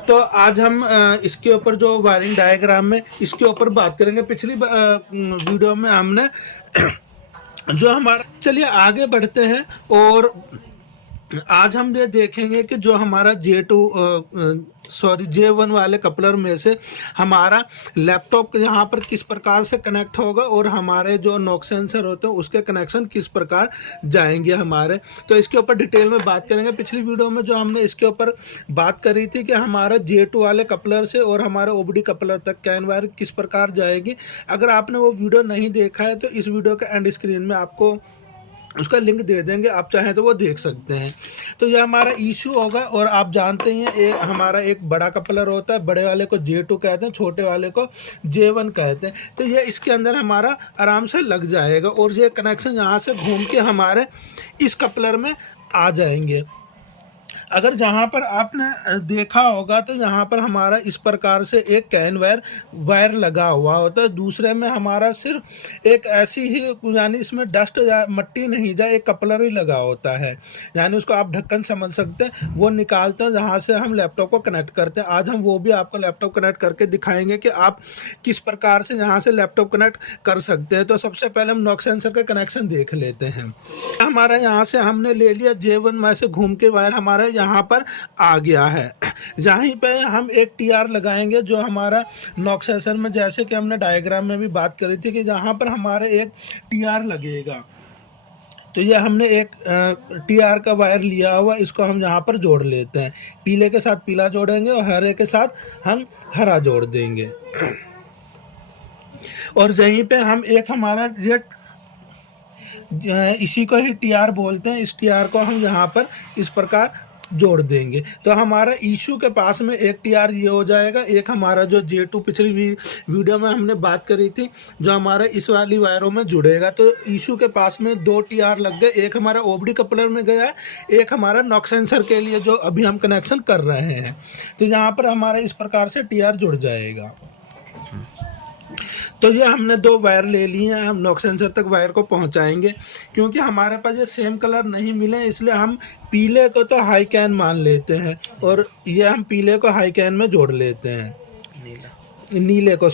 तो आज हम इसके ऊपर जो वायरिंग डायग्राम में इसके ऊपर बात करेंगे। पिछली वीडियो में हमने जो हमारा, चलिए आगे बढ़ते हैं। और आज हम ये देखेंगे कि जो हमारा J1 वाले कपलर में से हमारा लैपटॉप यहाँ पर किस प्रकार से कनेक्ट होगा और हमारे जो नॉक सेंसर होते हैं उसके कनेक्शन किस प्रकार जाएंगे हमारे। तो इसके ऊपर डिटेल में बात करेंगे। पिछली वीडियो में जो हमने इसके ऊपर बात करी थी कि हमारा J2 वाले कपलर से और हमारे OBD कपलर तक कैन वायर किस प्रकार जाएगी। अगर आपने वो वीडियो नहीं देखा है तो इस वीडियो के एंड स्क्रीन में आपको उसका लिंक दे देंगे, आप चाहें तो वो देख सकते हैं। तो ये हमारा इशू होगा। और आप जानते हैं हमारा एक बड़ा कपलर होता है, बड़े वाले को J2 कहते हैं, छोटे वाले को J1 कहते हैं। तो ये इसके अंदर हमारा आराम से लग जाएगा और ये कनेक्शन यहाँ से घूम के हमारे इस कपलर में आ जाएंगे। अगर जहाँ पर आपने देखा होगा तो यहाँ पर हमारा इस प्रकार से एक कैन वायर लगा हुआ होता है, दूसरे में हमारा सिर्फ एक ऐसी ही, यानी इसमें डस्ट या मट्टी नहीं जाए, एक कपलर ही लगा होता है, यानी उसको आप ढक्कन समझ सकते हैं। वो निकालते हैं जहाँ से हम लैपटॉप को कनेक्ट करते हैं। आज हम वो भी आपको लैपटॉप कनेक्ट करके दिखाएंगे कि आप किस प्रकार से यहाँ से लैपटॉप कनेक्ट कर सकते हैं। तो सबसे पहले हम नॉक सेंसर का कनेक्शन देख लेते हैं। हमारा यहाँ से हमने ले लिया J1 में से घूम के वायर हमारा यहाँ पर आ गया है। यहीं पे हम एक TR लगाएंगे जो हमारा नॉक सेंसर में, जैसे कि हमने डायग्राम में भी बात करी थी कि जहाँ पर हमारे एक TR लगेगा। तो ये हमने एक TR का वायर लिया हुआ, इसको हम यहाँ पर जोड़ लेते हैं। पीले के साथ पीला जोड़ेंगे और हरे के साथ हम हरा जोड़ देंगे। और यहीं पे हम एक हमारा इसी को ही TR बोलते हैं, इस TR को हम यहाँ पर इस प्रकार जोड़ देंगे। तो हमारा इशू के पास में एक TR ये हो जाएगा। एक हमारा जो J2 पिछली वीडियो में हमने बात करी थी जो हमारा इस वाली वायरों में जुड़ेगा। तो इशू के पास में 2 TR लग गए, एक हमारा OBD कपलर में गया है, एक हमारा नॉक सेंसर के लिए जो अभी हम कनेक्शन कर रहे हैं। तो यहाँ पर हमारा इस प्रकार से TR जुड़ जाएगा। तो ये हमने 2 वायर ले लिए हैं, हम नॉक सेंसर तक वायर को पहुंचाएंगे। क्योंकि हमारे पास ये सेम कलर नहीं मिले इसलिए हम पीले को तो हाई कैन मान लेते हैं और ये हम पीले को हाई कैन में जोड़ लेते हैं, नीले को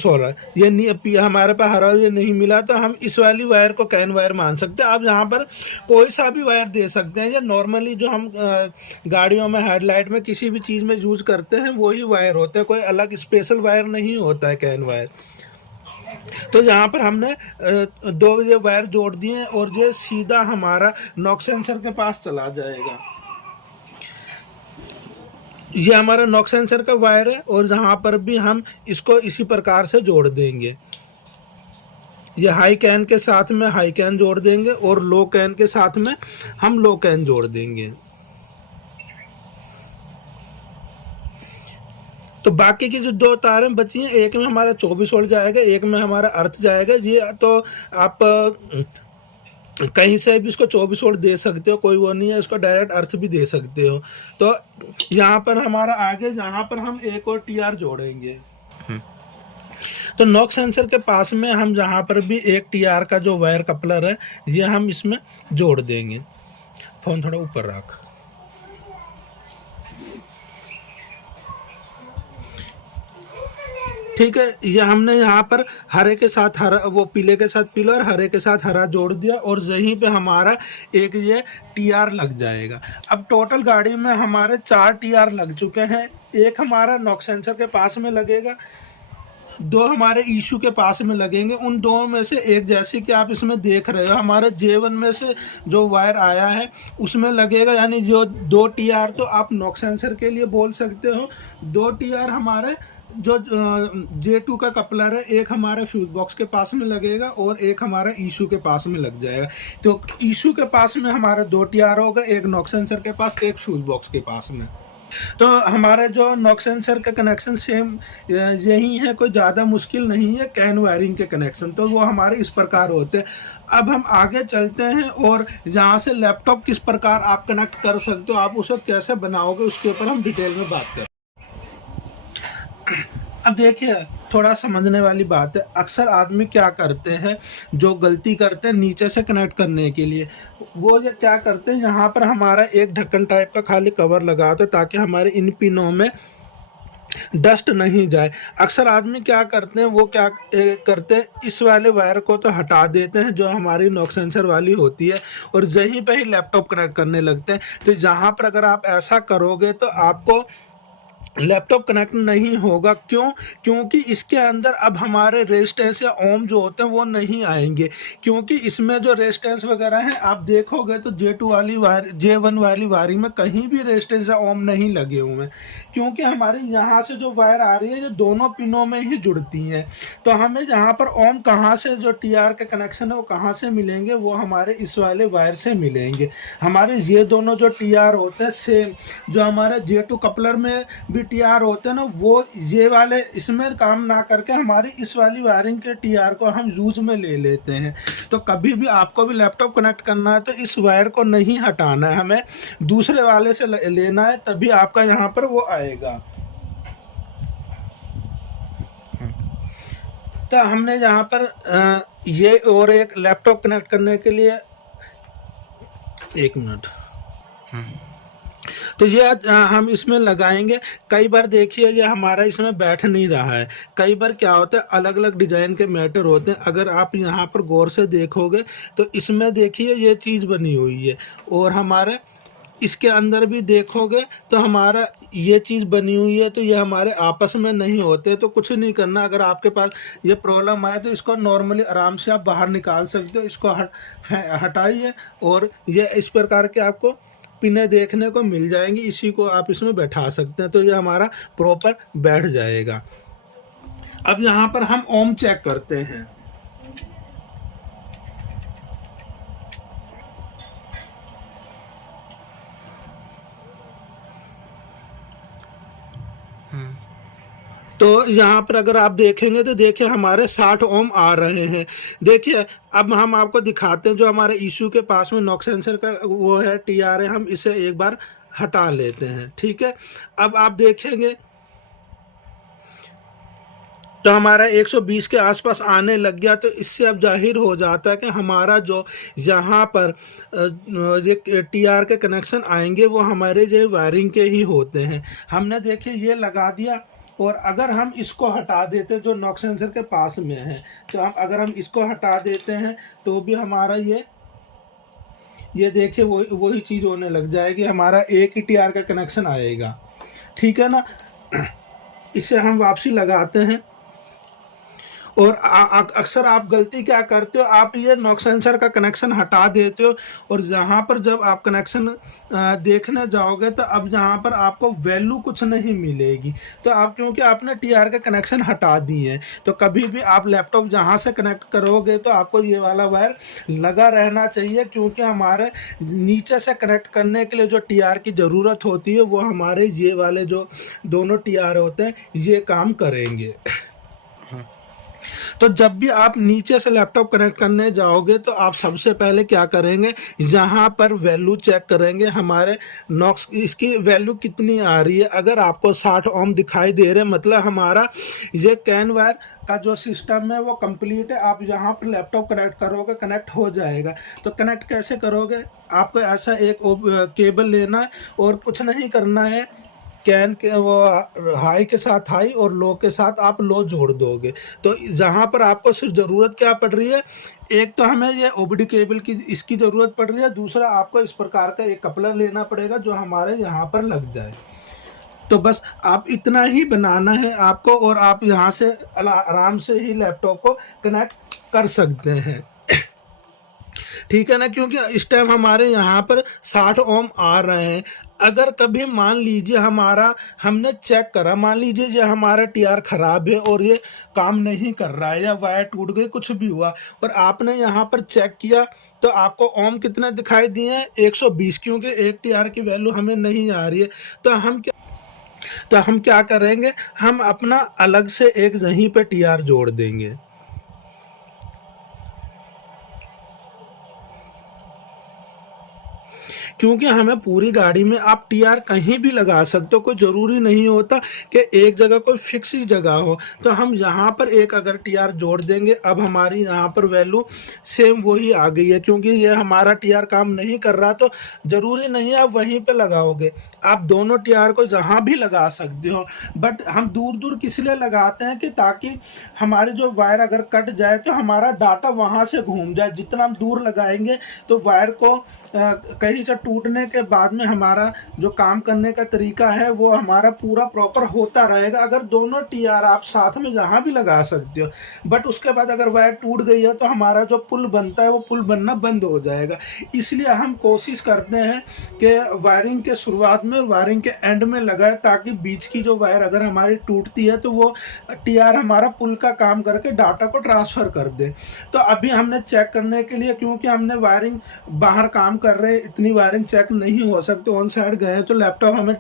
ये हमारे पास हरा ये नहीं मिला तो हम इस वाली वायर को कैन वायर मान सकते हैं। आप यहाँ पर कोई सा भी वायर दे सकते हैं, या नॉर्मली जो हम गाड़ियों में हेडलाइट में किसी भी चीज़ में यूज करते हैं वही वायर होते हैं, कोई अलग स्पेशल वायर नहीं होता है कैन वायर। तो यहाँ पर हमने 2 ये वायर जोड़ दिए और ये सीधा हमारा नॉक सेंसर के पास चला जाएगा। ये हमारा नॉक सेंसर का वायर है और यहाँ पर भी हम इसको इसी प्रकार से जोड़ देंगे। ये हाई कैन के साथ में हाई कैन जोड़ देंगे और लो कैन के साथ में हम लो कैन जोड़ देंगे। तो बाकी की जो 2 तारें बची हैं, एक में हमारा 24 वोल्ट जाएगा, एक में हमारा अर्थ जाएगा। ये तो आप कहीं से भी इसको 24 वोल्ट दे सकते हो, कोई वो नहीं है, इसको डायरेक्ट अर्थ भी दे सकते हो। तो यहाँ पर हमारा आगे यहाँ पर हम एक और TR जोड़ेंगे। तो नॉक सेंसर के पास में हम जहाँ पर भी एक TR का जो वायर कपलर है ये हम इसमें जोड़ देंगे। फ़ोन थोड़ा ऊपर रख। ठीक है, ये हमने यहाँ पर हरे के साथ हरा, वो पीले के साथ पीला और हरे के साथ हरा जोड़ दिया और यहीं पे हमारा एक ये TR लग जाएगा। अब टोटल गाड़ी में हमारे 4 TR लग चुके हैं। एक हमारा नॉक सेंसर के पास में लगेगा, 2 हमारे इशू के पास में लगेंगे। उन 2 में से एक, जैसे कि आप इसमें देख रहे हो, हमारे J1 में से जो वायर आया है उसमें लगेगा, यानी जो 2 TR तो आप नॉक सेंसर के लिए बोल सकते हो। 2 TR हमारे जो J2 का कपलर है, एक हमारा फ्यूज बॉक्स के पास में लगेगा और एक हमारा इशू के पास में लग जाएगा। तो इशू के पास में हमारा 2 TR होगा, एक नॉक सेंसर के पास, एक फ्यूज बॉक्स के पास में। तो हमारा जो नॉक सेंसर का कनेक्शन सेम यही है, कोई ज़्यादा मुश्किल नहीं है कैन वायरिंग के कनेक्शन। तो वो हमारे इस प्रकार होते हैं। अब हम आगे चलते हैं और यहाँ से लैपटॉप किस प्रकार आप कनेक्ट कर सकते हो, आप उसे कैसे बनाओगे, उसके ऊपर हम डिटेल में बात करें। अब देखिए, थोड़ा समझने वाली बात है। अक्सर आदमी क्या करते हैं, जो गलती करते हैं नीचे से कनेक्ट करने के लिए, वो ये क्या करते हैं, यहाँ पर हमारा एक ढक्कन टाइप का खाली कवर लगा होता है ताकि हमारे इन पिनों में डस्ट नहीं जाए। अक्सर आदमी क्या करते हैं, वो क्या करते हैं, इस वाले वायर को तो हटा देते हैं जो हमारी नॉक सेंसर वाली होती है, और यहीं पे ही लैपटॉप कनेक्ट करने लगते हैं। तो जहाँ पर अगर आप ऐसा करोगे तो आपको लैपटॉप कनेक्ट नहीं होगा। क्यों? क्योंकि इसके अंदर अब हमारे रेजिस्टेंस या ओम जो होते हैं वो नहीं आएंगे, क्योंकि इसमें जो रेजिस्टेंस वगैरह है आप देखोगे तो J2 वाली वायर, J1 वाली वायरिंग में कहीं भी रेजिस्टेंस या ओम नहीं लगे हुए हैं, क्योंकि हमारे यहाँ से जो वायर आ रही है ये दोनों पिनों में ही जुड़ती हैं। तो हमें यहाँ पर ओम कहाँ से, जो TR के कनेक्शन है वो कहाँ से मिलेंगे, वो हमारे इस वाले वायर से मिलेंगे। हमारे ये दोनों जो TR होते हैं सेम, जो हमारे J2 कपलर में भी TR होते हैं ना, वो ये वाले इसमें काम ना करके हमारी इस वाली वायरिंग के TR को हम यूज में ले लेते हैं। तो कभी भी आपको भी लैपटॉप कनेक्ट करना है तो इस वायर को नहीं हटाना है, हमें दूसरे वाले से लेना है, तभी आपका यहाँ पर वो आएगा। तो हमने यहाँ पर ये और एक लैपटॉप कनेक्ट करने के लिए, एक मिनट, तो ये हम इसमें लगाएंगे। कई बार देखिए ये हमारा इसमें बैठ नहीं रहा है। कई बार क्या होता है, अलग अलग डिज़ाइन के मैटर होते हैं। अगर आप यहाँ पर गौर से देखोगे तो इसमें देखिए ये चीज़ बनी हुई है, और हमारे इसके अंदर भी देखोगे तो हमारा ये चीज़ बनी हुई है। तो ये हमारे आपस में नहीं होते। तो कुछ नहीं करना, अगर आपके पास ये प्रॉब्लम आए तो इसको नॉर्मली आराम से आप बाहर निकाल सकते हो। इसको हटाइए और ये इस प्रकार के आपको पिनें देखने को मिल जाएंगी, इसी को आप इसमें बैठा सकते हैं, तो ये हमारा प्रॉपर बैठ जाएगा। अब यहाँ पर हम ओम चेक करते हैं। तो यहाँ पर अगर आप देखेंगे तो देखिए हमारे 60 ओम आ रहे हैं। देखिए अब हम आपको दिखाते हैं, जो हमारे इशू के पास में नॉक सेंसर का वो है TR है, हम इसे एक बार हटा लेते हैं। ठीक है, अब आप देखेंगे तो हमारा 120 के आसपास आने लग गया। तो इससे अब जाहिर हो जाता है कि हमारा जो यहाँ पर ये TR के कनेक्शन आएंगे वो हमारे जो वायरिंग के ही होते हैं। हमने देखिए ये लगा दिया, और अगर हम इसको हटा देते जो नॉक सेंसर के पास में है, तो अगर हम इसको हटा देते हैं तो भी हमारा ये देखिए वही चीज़ होने लग जाएगी, हमारा एक ही TR का कनेक्शन आएगा। ठीक है ना, इसे हम वापसी लगाते हैं। और अक्सर आप गलती क्या करते हो, आप ये नॉक सेंसर का कनेक्शन हटा देते हो, और जहाँ पर जब आप कनेक्शन देखने जाओगे तो अब यहाँ पर आपको वैल्यू कुछ नहीं मिलेगी। तो आप, क्योंकि आपने TR का कनेक्शन हटा दिए हैं, तो कभी भी आप लैपटॉप जहाँ से कनेक्ट करोगे तो आपको ये वाला वायर लगा रहना चाहिए, क्योंकि हमारे नीचे से कनेक्ट करने के लिए जो TR की ज़रूरत होती है वो हमारे ये वाले जो दोनों TR होते हैं ये काम करेंगे। तो जब भी आप नीचे से लैपटॉप कनेक्ट करने जाओगे तो आप सबसे पहले क्या करेंगे, यहाँ पर वैल्यू चेक करेंगे हमारे नॉक्स, इसकी वैल्यू कितनी आ रही है। अगर आपको 60 ओम दिखाई दे रहे, मतलब हमारा ये कैन वायर का जो सिस्टम है वो कंप्लीट है। आप यहाँ पर लैपटॉप कनेक्ट करोगे, कनेक्ट हो जाएगा। तो कनेक्ट कैसे करोगे, आपको ऐसा एक केबल लेना है और कुछ नहीं करना है, कैन के वो हाई के साथ हाई और लो के साथ आप लो जोड़ दोगे। तो जहाँ पर आपको सिर्फ ज़रूरत क्या पड़ रही है, एक तो हमें ये OBD केबल की इसकी ज़रूरत पड़ रही है, दूसरा आपको इस प्रकार का एक कपलर लेना पड़ेगा जो हमारे यहाँ पर लग जाए। तो बस आप इतना ही बनाना है आपको, और आप यहाँ से आराम से ही लैपटॉप को कनेक्ट कर सकते हैं। ठीक है ना, क्योंकि इस टाइम हमारे यहाँ पर 60 ओम आ रहे हैं। अगर कभी मान लीजिए हमने चेक करा, मान लीजिए ये हमारा TR ख़राब है और ये काम नहीं कर रहा है, या वायर टूट गई, कुछ भी हुआ, और आपने यहाँ पर चेक किया तो आपको ओम कितना दिखाई दिए हैं, 120, क्योंकि एक TR की वैल्यू हमें नहीं आ रही है। तो हम क्या करेंगे, हम अपना अलग से एक यहीं पे TR जोड़ देंगे। क्योंकि हमें पूरी गाड़ी में आप टीआर कहीं भी लगा सकते हो, कोई ज़रूरी नहीं होता कि एक जगह कोई फिक्स ही जगह हो। तो हम यहाँ पर एक अगर टीआर जोड़ देंगे, अब हमारी यहाँ पर वैल्यू सेम वही आ गई है। क्योंकि ये हमारा टीआर काम नहीं कर रहा तो ज़रूरी नहीं आप वहीं पे लगाओगे, आप दोनों टीआर को जहाँ भी लगा सकते हो। बट हम दूर दूर किस लिए लगाते हैं कि ताकि हमारी जो वायर अगर कट जाए तो हमारा डाटा वहाँ से घूम जाए। जितना हम दूर लगाएंगे तो वायर को कहीं से टूटने के बाद में हमारा जो काम करने का तरीका है वो हमारा पूरा प्रॉपर होता रहेगा। अगर दोनों टीआर आप साथ में जहाँ भी लगा सकते हो, बट उसके बाद अगर वायर टूट गई है तो हमारा जो पुल बनता है वो पुल बनना बंद हो जाएगा। इसलिए हम कोशिश करते हैं कि वायरिंग के शुरुआत में और वायरिंग के एंड में लगाए, ताकि बीच की जो वायर अगर हमारी टूटती है तो वो टीआर हमारा पुल का काम करके डाटा को ट्रांसफ़र कर दे। तो अभी हमने चेक करने के लिए, क्योंकि हमने वायरिंग बाहर काम कर रहे, इतनी वायरिंग चेक नहीं हो सकती, ऑन साइड गए तो लैपटॉप हमें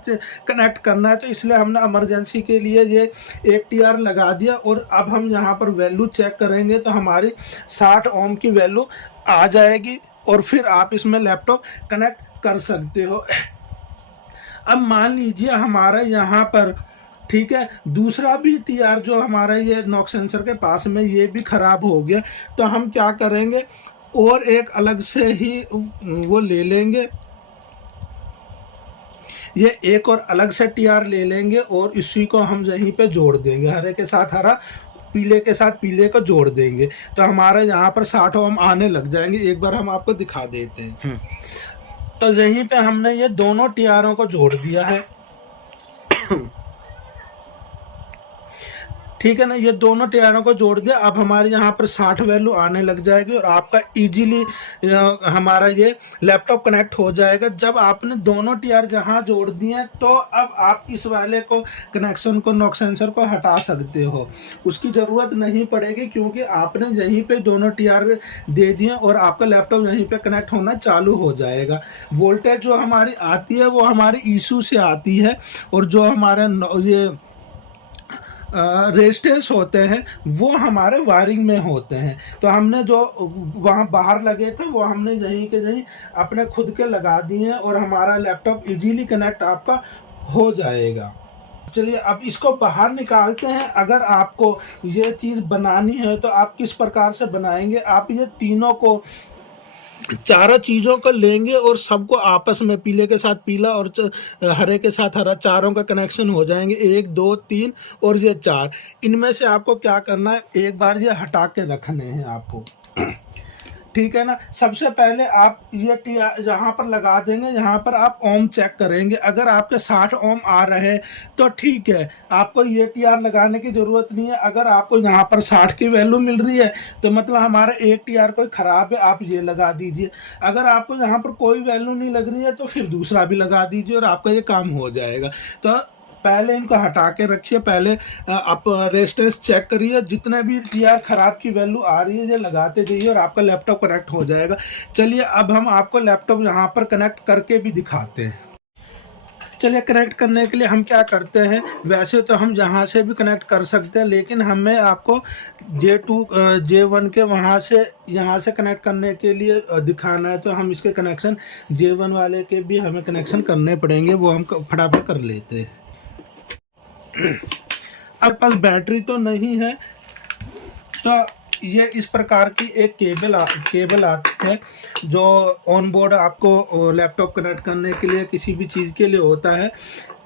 कनेक्ट करना है, तो इसलिए हमने इमरजेंसी के लिए ये एक टीआर लगा दिया। और अब हम यहाँ पर वैल्यू चेक करेंगे तो हमारी 60 ओम की वैल्यू आ जाएगी और फिर आप इसमें लैपटॉप कनेक्ट कर सकते हो। अब मान लीजिए हमारा यहाँ पर ठीक है दूसरा भी टीआर जो हमारा ये नॉक सेंसर के पास में ये भी ख़राब हो गया, तो हम क्या करेंगे और एक अलग से ही वो ले लेंगे, ये एक और अलग से टीआर ले लेंगे और इसी को हम यहीं पे जोड़ देंगे, हरे के साथ हरा, पीले के साथ पीले को जोड़ देंगे। तो हमारे यहाँ पर 60 ओम आने लग जाएंगे। एक बार हम आपको दिखा देते हैं। तो यहीं पे हमने ये दोनों टीआरों को जोड़ दिया है, ठीक है ना, ये दोनों टीआरों को जोड़ दिया। अब हमारे यहाँ पर 60 वैल्यू आने लग जाएगी और आपका इजीली हमारा ये लैपटॉप कनेक्ट हो जाएगा। जब आपने दोनों टीआर जहाँ जोड़ दिए तो अब आप इस वाले को कनेक्शन को नॉक सेंसर को हटा सकते हो, उसकी ज़रूरत नहीं पड़ेगी, क्योंकि आपने यहीं पे दोनों टीआर दे दिए और आपका लैपटॉप यहीं पे कनेक्ट होना चालू हो जाएगा। वोल्टेज जो हमारी आती है वो हमारी इशू से आती है और जो हमारे ये रेजिस्टेंस होते हैं वो हमारे वायरिंग में होते हैं। तो हमने जो वहाँ बाहर लगे थे वो हमने यहीं के यहीं अपने खुद के लगा दिए हैं और हमारा लैपटॉप इजीली कनेक्ट आपका हो जाएगा। चलिए अब इसको बाहर निकालते हैं। अगर आपको ये चीज़ बनानी है तो आप किस प्रकार से बनाएंगे, आप ये तीनों को चारों चीज़ों को लेंगे और सबको आपस में पीले के साथ पीला और हरे के साथ हरा, चारों का कनेक्शन हो जाएंगे, 1 2 3 और ये 4। इनमें से आपको क्या करना है, एक बार ये हटा के रखने हैं आपको, ठीक है ना। सबसे पहले आप ये यहाँ पर लगा देंगे, यहाँ पर आप ओम चेक करेंगे। अगर आपके 60 ओम आ रहे हैं तो ठीक है, आपको ये टीआर लगाने की ज़रूरत नहीं है। अगर आपको यहाँ पर 60 की वैल्यू मिल रही है तो मतलब हमारा एक टीआर कोई ख़राब है, आप ये लगा दीजिए। अगर आपको यहाँ पर कोई वैल्यू नहीं लग रही है तो फिर दूसरा भी लगा दीजिए और आपका ये काम हो जाएगा। तो पहले इनको हटा के रखिए, पहले आप रेजिस्टेंस चेक करिए, जितने भी टीआर ख़राब की वैल्यू आ रही है ये लगाते जाइए और आपका लैपटॉप कनेक्ट हो जाएगा। चलिए अब हम आपको लैपटॉप यहाँ पर कनेक्ट करके भी दिखाते हैं। चलिए कनेक्ट करने के लिए हम क्या करते हैं, वैसे तो हम यहाँ से भी कनेक्ट कर सकते हैं, लेकिन हमें आपको J2 J1 के वहाँ से यहाँ से कनेक्ट करने के लिए दिखाना है। तो हम इसके कनेक्शन J1 वाले के भी हमें कनेक्शन करने पड़ेंगे, वो हम फटाफट कर लेते हैं। अब पास बैटरी तो नहीं है तो ये इस प्रकार की एक केबल आती है जो ऑन बोर्ड आपको लैपटॉप कनेक्ट करने के लिए किसी भी चीज़ के लिए होता है।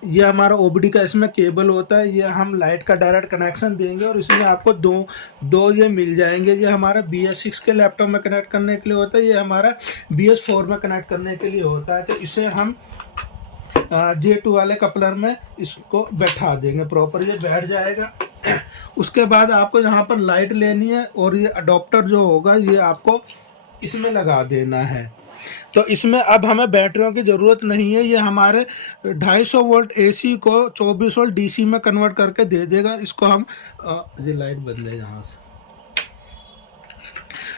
ये हमारा ओबीडी का इसमें केबल होता है, ये हम लाइट का डायरेक्ट कनेक्शन देंगे और इसमें आपको दो ये मिल जाएंगे। ये हमारा BS6 के लैपटॉप में कनेक्ट करने के लिए होता है, ये हमारा BS4 में कनेक्ट करने के लिए होता है। तो इसे हम J2 वाले कपलर में इसको बैठा देंगे, प्रॉपर ये बैठ जाएगा। उसके बाद आपको यहाँ पर लाइट लेनी है और ये अडॉप्टर जो होगा ये आपको इसमें लगा देना है। तो इसमें अब हमें बैटरियों की ज़रूरत नहीं है, ये हमारे 250 वोल्ट AC को 24 वोल्ट DC में कन्वर्ट करके दे देगा। इसको हम ये लाइट बदले यहाँ से,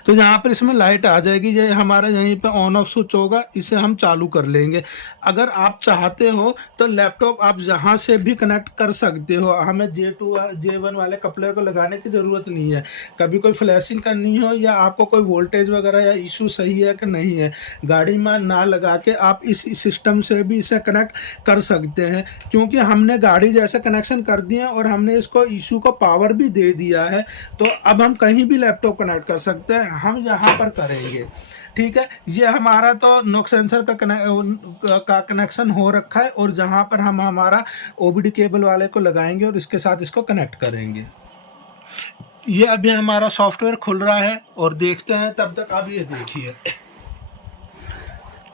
तो यहाँ पर इसमें लाइट आ जाएगी, ये हमारा यहीं पे ऑन ऑफ स्विच होगा, इसे हम चालू कर लेंगे। अगर आप चाहते हो तो लैपटॉप आप जहाँ से भी कनेक्ट कर सकते हो, हमें J2 J1 वाले कपलर को लगाने की ज़रूरत नहीं है। कभी कोई फ्लैशिंग करनी हो या आपको कोई वोल्टेज वगैरह या इशू सही है कि नहीं है, गाड़ी में ना लगा के आप इस सिस्टम से भी इसे कनेक्ट कर सकते हैं, क्योंकि हमने गाड़ी जैसे कनेक्शन कर दिया और हमने इसको इशू को पावर भी दे दिया है। तो अब हम कहीं भी लैपटॉप कनेक्ट कर सकते हैं, हम यहाँ पर करेंगे। ठीक है, ये हमारा तो नॉक सेंसर का कनेक्शन हो रखा है, और जहाँ पर हम हमारा OBD केबल वाले को लगाएंगे और इसके साथ इसको कनेक्ट करेंगे। ये अभी हमारा सॉफ्टवेयर खुल रहा है और देखते हैं, तब तक आप ये देखिए।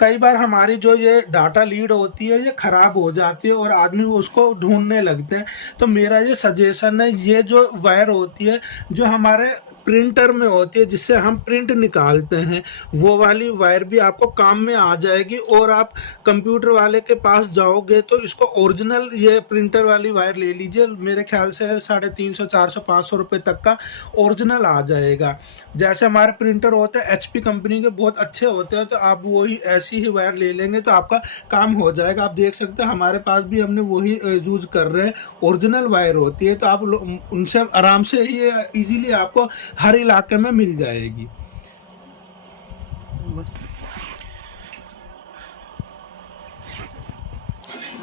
कई बार हमारी जो ये डाटा लीड होती है ये ख़राब हो जाती है और आदमी उसको ढूंढने लगते हैं। तो मेरा ये सजेशन है, ये जो वायर होती है जो हमारे प्रिंटर में होती है, जिससे हम प्रिंट निकालते हैं, वो वाली वायर भी आपको काम में आ जाएगी। और आप कंप्यूटर वाले के पास जाओगे तो इसको ओरिजिनल ये प्रिंटर वाली वायर ले लीजिए, मेरे ख्याल से 350, 400, 500 रुपये तक का ओरिजिनल आ जाएगा। जैसे हमारे प्रिंटर होते हैं HP कंपनी के, बहुत अच्छे होते हैं, तो आप वही ऐसी ही वायर ले लेंगे तो आपका काम हो जाएगा। आप देख सकते हैं हमारे पास भी हमने वही यूज़ कर रहे हैं, ओरिजिनल वायर होती है, तो आप उनसे आराम से ही ईजीली आपको हर इलाके में मिल जाएगी।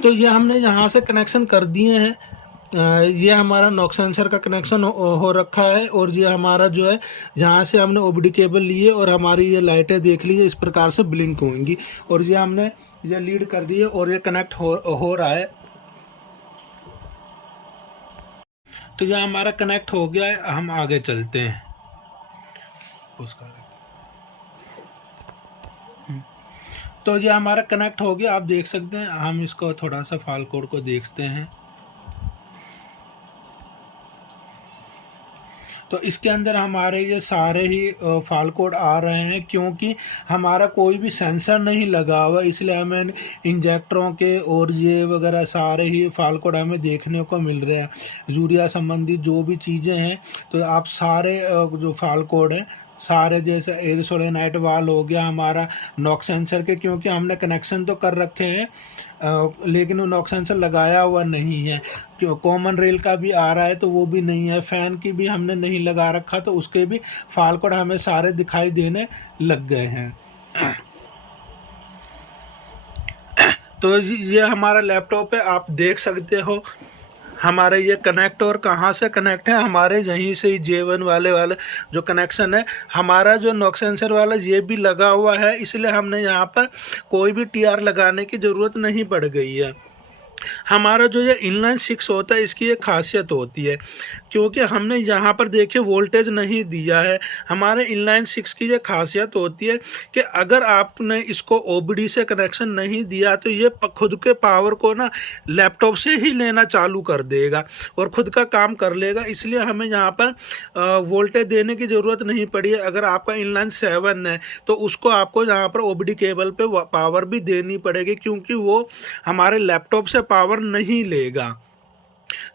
तो ये हमने यहाँ से कनेक्शन कर दिए हैं। ये हमारा नॉक सेंसर का कनेक्शन हो रखा है, और ये हमारा जो है यहाँ से हमने OBD केबल लिए और हमारी ये लाइटें देख लीजिए इस प्रकार से ब्लिंक होंगी, और ये हमने ये लीड कर दी है और ये कनेक्ट हो रहा है। तो ये हमारा कनेक्ट हो गया है, हम आगे चलते हैं उसका। तो ये हमारा कनेक्ट हो गया, आप देख सकते हैं। हम इसको थोड़ा सा फाल कोड को देखते हैं, तो इसके अंदर हमारे ये सारे ही फाल कोड आ रहे हैं, क्योंकि हमारा कोई भी सेंसर नहीं लगा हुआ, इसलिए हमें इंजेक्टरों के और ये वगैरह सारे ही फाल कोड हमें देखने को मिल रहे हैं। यूरिया संबंधित जो भी चीज़ें हैं, तो आप सारे जो फाल कोड हैं सारे, जैसे एयर सोलेनाइट वाल हो गया हमारा नॉक सेंसर के, क्योंकि हमने कनेक्शन तो कर रखे हैं लेकिन वो नॉक सेंसर लगाया हुआ नहीं है। क्यों, कॉमन रेल का भी आ रहा है तो वो भी नहीं है, फ़ैन की भी हमने नहीं लगा रखा, तो उसके भी फाल कोड हमें सारे दिखाई देने लग गए हैं। तो ये हमारा लैपटॉप है, आप देख सकते हो हमारे ये कनेक्ट, और कहाँ से कनेक्ट है, हमारे यहीं से ही J1 वाले जो कनेक्शन है, हमारा जो नॉक सेंसर वाला ये भी लगा हुआ है, इसलिए हमने यहाँ पर कोई भी TR लगाने की ज़रूरत नहीं पड़ गई है। हमारा जो ये इनलाइन 6 होता है, इसकी एक खासियत होती है, क्योंकि हमने यहाँ पर देखिए वोल्टेज नहीं दिया है। हमारे इनलाइन 6 की ये खासियत होती है कि अगर आपने इसको OBD से कनेक्शन नहीं दिया तो ये खुद के पावर को ना लैपटॉप से ही लेना चालू कर देगा और ख़ुद का काम कर लेगा, इसलिए हमें यहाँ पर वोल्टेज देने की ज़रूरत नहीं पड़ी है। अगर आपका इनलाइन 7 है तो उसको आपको यहाँ पर OBD केबल पे पावर भी देनी पड़ेगी, क्योंकि वो हमारे लैपटॉप से पावर नहीं लेगा।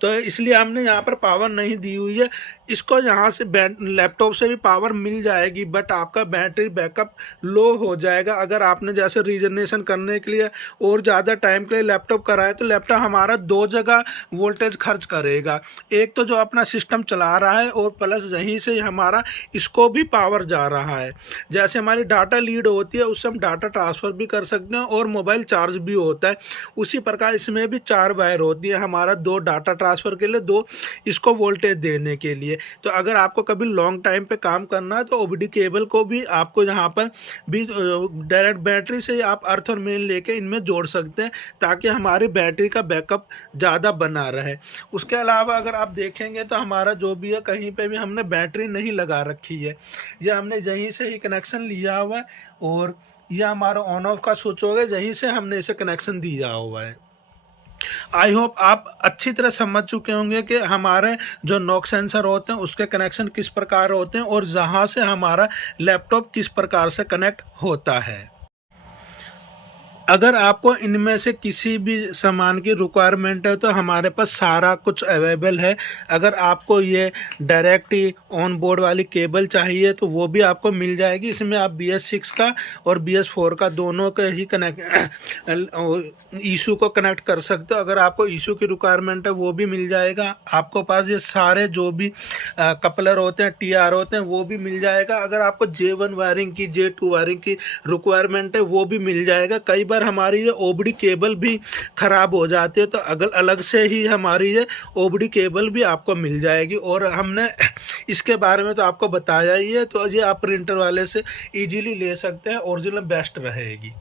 तो इसलिए हमने यहाँ पर पावर नहीं दी हुई है। इसको यहाँ से लैपटॉप से भी पावर मिल जाएगी, बट आपका बैटरी बैकअप लो हो जाएगा। अगर आपने जैसे रीजनरेशन करने के लिए और ज़्यादा टाइम के लिए लैपटॉप कराया तो लैपटॉप हमारा 2 जगह वोल्टेज खर्च करेगा, एक तो जो अपना सिस्टम चला रहा है और प्लस यहीं से हमारा इसको भी पावर जा रहा है। जैसे हमारी डाटा लीड होती है उससे हम डाटा ट्रांसफ़र भी कर सकते हैं और मोबाइल चार्ज भी होता है, उसी प्रकार इसमें भी 4 वायर होती है, हमारा 2 डाटा ट्रांसफ़र के लिए, 2 इसको वोल्टेज देने के लिए। तो अगर आपको कभी लॉन्ग टाइम पे काम करना है तो OBD केबल को भी आपको यहाँ पर भी डायरेक्ट बैटरी से आप अर्थ और मेन लेके इनमें जोड़ सकते हैं, ताकि हमारी बैटरी का बैकअप ज़्यादा बना रहे। उसके अलावा अगर आप देखेंगे तो हमारा जो भी है, कहीं पे भी हमने बैटरी नहीं लगा रखी है, यह हमने यहीं से ही कनेक्शन लिया हुआ है, और यह हमारा ऑन ऑफ का स्विच हो गया, यहीं से हमने इसे कनेक्शन दिया हुआ है। आई होप आप अच्छी तरह समझ चुके होंगे कि हमारे जो नॉक सेंसर होते हैं उसके कनेक्शन किस प्रकार होते हैं और जहां से हमारा लैपटॉप किस प्रकार से कनेक्ट होता है। अगर आपको इनमें से किसी भी सामान की रिक्वायरमेंट है तो हमारे पास सारा कुछ अवेलेबल है। अगर आपको ये डायरेक्ट ही ऑन बोर्ड वाली केबल चाहिए तो वो भी आपको मिल जाएगी। इसमें आप BS6 का और BS4 का दोनों का ही ईशू को कनेक्ट कर सकते हो। अगर आपको ईशू की रिक्वायरमेंट है वो भी मिल जाएगा। आपको पास ये सारे जो भी कपलर होते हैं, TR होते हैं, वो भी मिल जाएगा। अगर आपको J1 वायरिंग की, J2 वायरिंग की रिक्वायरमेंट है वो भी मिल जाएगा। कई बार हमारी ये OBD केबल भी ख़राब हो जाती है तो अलग से ही हमारी ये OBD केबल भी आपको मिल जाएगी। और हमने इसके बारे में तो आपको बताया ही है, तो ये आप प्रिंटर वाले से इजीली ले सकते हैं, ओरिजिनल बेस्ट रहेगी।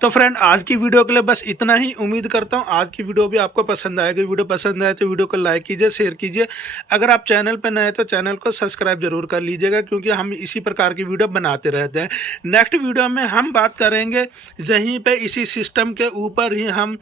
तो फ्रेंड, आज की वीडियो के लिए बस इतना ही। उम्मीद करता हूँ आज की वीडियो भी आपको पसंद आएगी। वीडियो पसंद आए तो वीडियो को लाइक कीजिए, शेयर कीजिए। अगर आप चैनल पर नए हैं तो चैनल को सब्सक्राइब जरूर कर लीजिएगा, क्योंकि हम इसी प्रकार की वीडियो बनाते रहते हैं। नेक्स्ट वीडियो में हम बात करेंगे यहीं पे इसी सिस्टम के ऊपर ही हम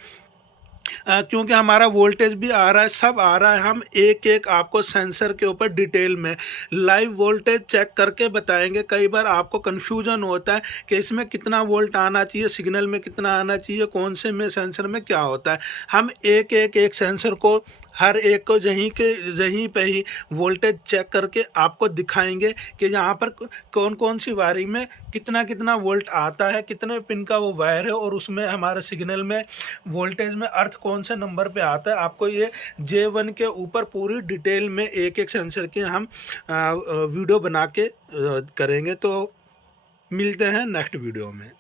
क्योंकि हमारा वोल्टेज भी आ रहा है, सब आ रहा है, हम एक एक आपको सेंसर के ऊपर डिटेल में लाइव वोल्टेज चेक करके बताएंगे। कई बार आपको कन्फ्यूजन होता है कि इसमें कितना वोल्ट आना चाहिए, सिग्नल में कितना आना चाहिए, कौन से में सेंसर में क्या होता है। हम एक सेंसर को, हर एक को यहीं पे ही वोल्टेज चेक करके आपको दिखाएंगे कि यहाँ पर कौन कौन सी वायरिंग में कितना वोल्ट आता है, कितने पिन का वो वायर है, और उसमें हमारे सिग्नल में वोल्टेज में अर्थ कौन से नंबर पे आता है। आपको ये J1 के ऊपर पूरी डिटेल में एक सेंसर की हम वीडियो बना के करेंगे। तो मिलते हैं नेक्स्ट वीडियो में।